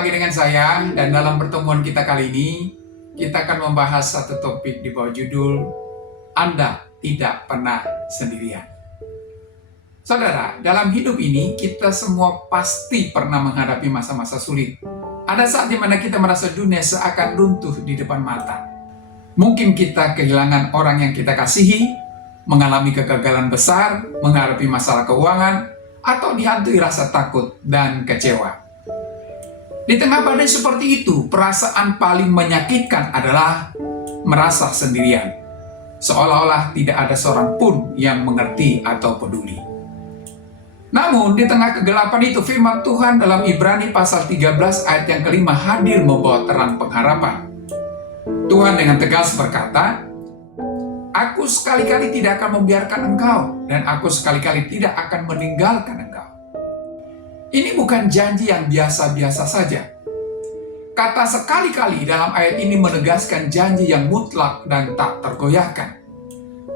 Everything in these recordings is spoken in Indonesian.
lagi dengan saya, dan dalam pertemuan kita kali ini, kita akan membahas satu topik di bawah judul Anda Tidak Pernah Sendirian. Saudara, dalam hidup ini, kita semua pasti pernah menghadapi masa-masa sulit. Ada saat di mana kita merasa dunia seakan runtuh di depan mata. Mungkin kita kehilangan orang yang kita kasihi, mengalami kegagalan besar, menghadapi masalah keuangan, atau dihantui rasa takut dan kecewa. Di tengah badai seperti itu, perasaan paling menyakitkan adalah merasa sendirian. Seolah-olah tidak ada seorang pun yang mengerti atau peduli. Namun, di tengah kegelapan itu, firman Tuhan dalam Ibrani pasal 13 ayat yang kelima hadir membawa terang pengharapan. Tuhan dengan tegas berkata, "Aku sekali-kali tidak akan membiarkan engkau, dan aku sekali-kali tidak akan meninggalkan engkau." Ini bukan janji yang biasa-biasa saja. Kata sekali-kali dalam ayat ini menegaskan janji yang mutlak dan tak tergoyahkan.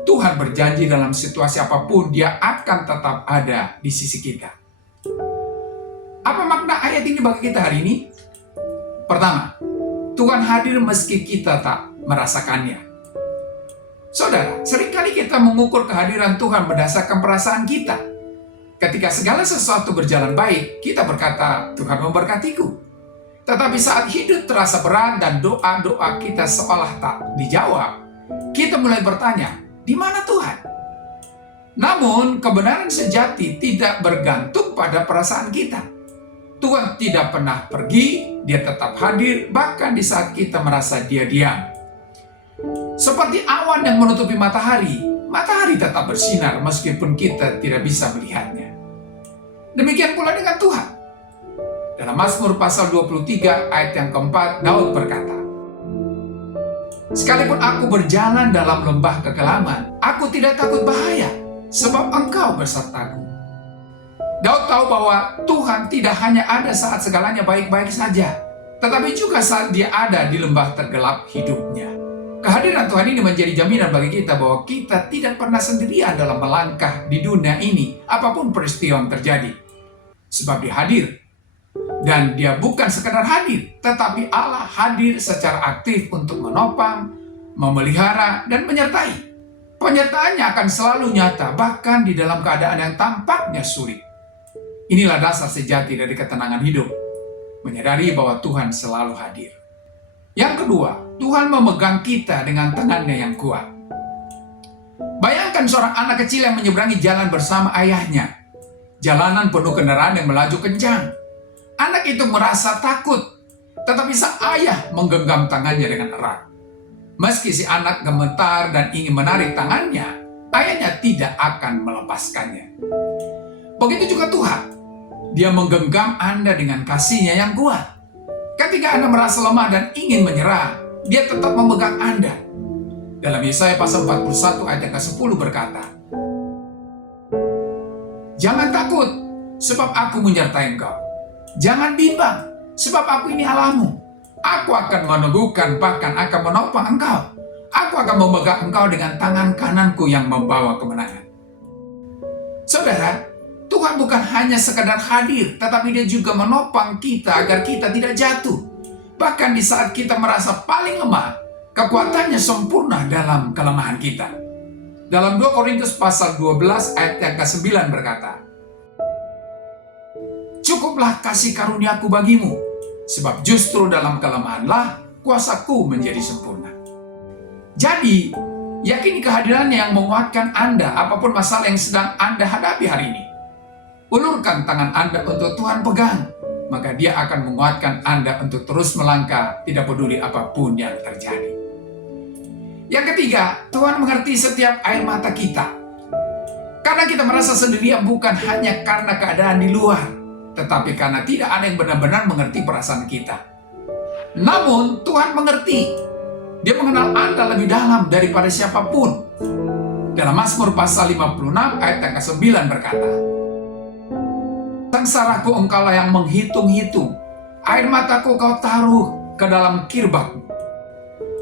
Tuhan berjanji dalam situasi apapun, Dia akan tetap ada di sisi kita. Apa makna ayat ini bagi kita hari ini? Pertama, Tuhan hadir meski kita tak merasakannya. Saudara, seringkali kita mengukur kehadiran Tuhan berdasarkan perasaan kita. Ketika segala sesuatu berjalan baik, kita berkata, "Tuhan memberkatiku." Tetapi saat hidup terasa berat dan doa-doa kita seolah tak dijawab, kita mulai bertanya, "Di mana Tuhan?" Namun, kebenaran sejati tidak bergantung pada perasaan kita. Tuhan tidak pernah pergi, Dia tetap hadir, bahkan di saat kita merasa Dia diam. Seperti awan yang menutupi matahari, matahari tetap bersinar meskipun kita tidak bisa melihatnya. Demikian pula dengan Tuhan. Dalam Mazmur pasal 23 ayat yang keempat, Daud berkata, "Sekalipun aku berjalan dalam lembah kekelaman, aku tidak takut bahaya, sebab Engkau besertaku." Daud tahu bahwa Tuhan tidak hanya ada saat segalanya baik-baik saja, tetapi juga saat Dia ada di lembah tergelap hidupnya. Kehadiran Tuhan ini menjadi jaminan bagi kita bahwa kita tidak pernah sendirian dalam melangkah di dunia ini, apapun peristiwa yang terjadi. Sebab Dia hadir. Dan Dia bukan sekadar hadir, tetapi Allah hadir secara aktif untuk menopang, memelihara, dan menyertai. Penyertaannya akan selalu nyata, bahkan di dalam keadaan yang tampaknya sulit. Inilah dasar sejati dari ketenangan hidup, menyadari bahwa Tuhan selalu hadir. Yang kedua, Tuhan memegang kita dengan tangannya yang kuat. Bayangkan seorang anak kecil yang menyeberangi jalan bersama ayahnya. Jalanan penuh kendaraan yang melaju kencang. Anak itu merasa takut, tetapi sang ayah menggenggam tangannya dengan erat. Meski si anak gemetar dan ingin menarik tangannya, ayahnya tidak akan melepaskannya. Begitu juga Tuhan. Dia menggenggam Anda dengan kasih-Nya yang kuat. Ketika Anda merasa lemah dan ingin menyerah, Dia tetap memegang Anda. Dalam Yesaya pasal 41 ayat yang ke-10 berkata, "Jangan takut, sebab aku menyertai engkau. Jangan bimbang, sebab aku ini Allahmu. Aku akan meneguhkan, bahkan akan menopang engkau. Aku akan memegang engkau dengan tangan kananku yang membawa kemenangan." Saudara, Tuhan bukan hanya sekadar hadir, tetapi Dia juga menopang kita agar kita tidak jatuh. Bahkan di saat kita merasa paling lemah, kekuatannya sempurna dalam kelemahan kita. Dalam 2 Korintus pasal 12 ayat yang ke-9 berkata, "Cukuplah kasih karuniaku bagimu, sebab justru dalam kelemahanlah kuasaku menjadi sempurna." Jadi, yakini kehadirannya yang menguatkan Anda apapun masalah yang sedang Anda hadapi hari ini. Ulurkan tangan Anda untuk Tuhan pegang, maka Dia akan menguatkan Anda untuk terus melangkah, tidak peduli apapun yang terjadi. Yang ketiga, Tuhan mengerti setiap air mata kita. Karena kita merasa sendirian bukan hanya karena keadaan di luar, tetapi karena tidak ada yang benar-benar mengerti perasaan kita. Namun, Tuhan mengerti. Dia mengenal Anda lebih dalam daripada siapapun. Dalam Mazmur pasal 56 ayat yang ke-9 berkata, "Sengsaraku engkaulah yang menghitung-hitung, air mataku kau taruh ke dalam kirbakmu."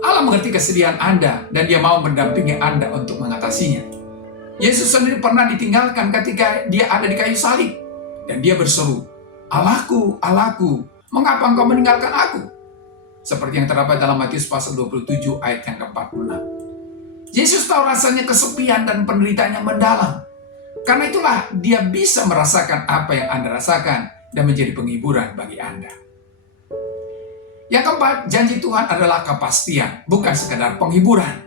Allah mengerti kesedihan Anda dan Dia mau mendampingi Anda untuk mengatasinya. Yesus sendiri pernah ditinggalkan ketika Dia ada di kayu salib. Dan Dia berseru, "Allahku, Allahku, Mengapa engkau meninggalkan aku? Seperti yang terdapat dalam Matius pasal 27 ayat yang ke-46. Yesus tahu rasanya kesepian dan penderitaan yang mendalam. Karena itulah dia bisa merasakan apa yang Anda rasakan dan menjadi penghiburan bagi Anda. Yang keempat, janji Tuhan adalah kepastian, bukan sekadar penghiburan.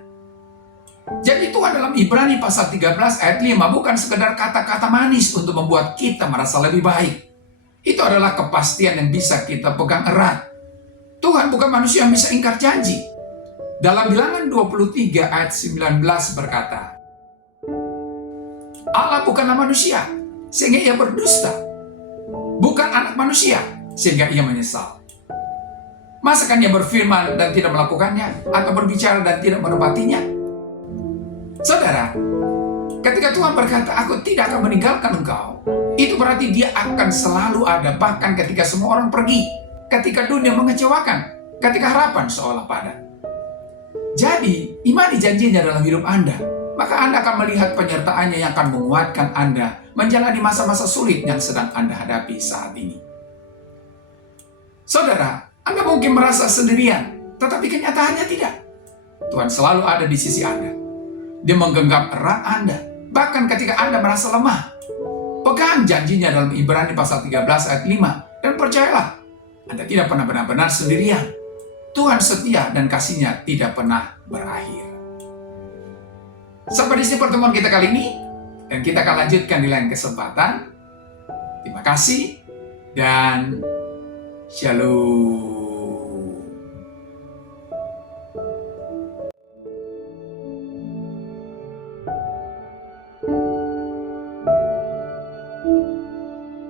Janji Tuhan dalam Ibrani pasal 13 ayat 5 bukan sekedar kata-kata manis untuk membuat kita merasa lebih baik. Itu adalah kepastian yang bisa kita pegang erat. Tuhan bukan manusia yang bisa ingkar janji. Dalam Bilangan 23 ayat 19 berkata, Allah bukanlah manusia, sehingga ia berdusta. Bukan anak manusia, sehingga ia menyesal. Masakan ia berfirman dan tidak melakukannya, atau berbicara dan tidak menepatinya? Saudara, ketika Tuhan berkata, aku tidak akan meninggalkan engkau, itu berarti dia akan selalu ada, bahkan ketika semua orang pergi, ketika dunia mengecewakan, ketika harapan seolah padam. Jadi, imani janjinya dalam hidup Anda, maka Anda akan melihat penyertaannya yang akan menguatkan Anda menjalani masa-masa sulit yang sedang Anda hadapi saat ini. Saudara, Anda mungkin merasa sendirian, tetapi kenyataannya tidak. Tuhan selalu ada di sisi Anda. Dia menggenggam erat Anda, bahkan ketika Anda merasa lemah. Pegang janjinya dalam Ibrani pasal 13 ayat 5, dan percayalah, Anda tidak pernah benar-benar sendirian. Tuhan setia dan kasih-Nya tidak pernah berakhir. Sampai di sini pertemuan kita kali ini, dan kita akan lanjutkan di lain kesempatan. Terima kasih, dan shalom.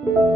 Thank you.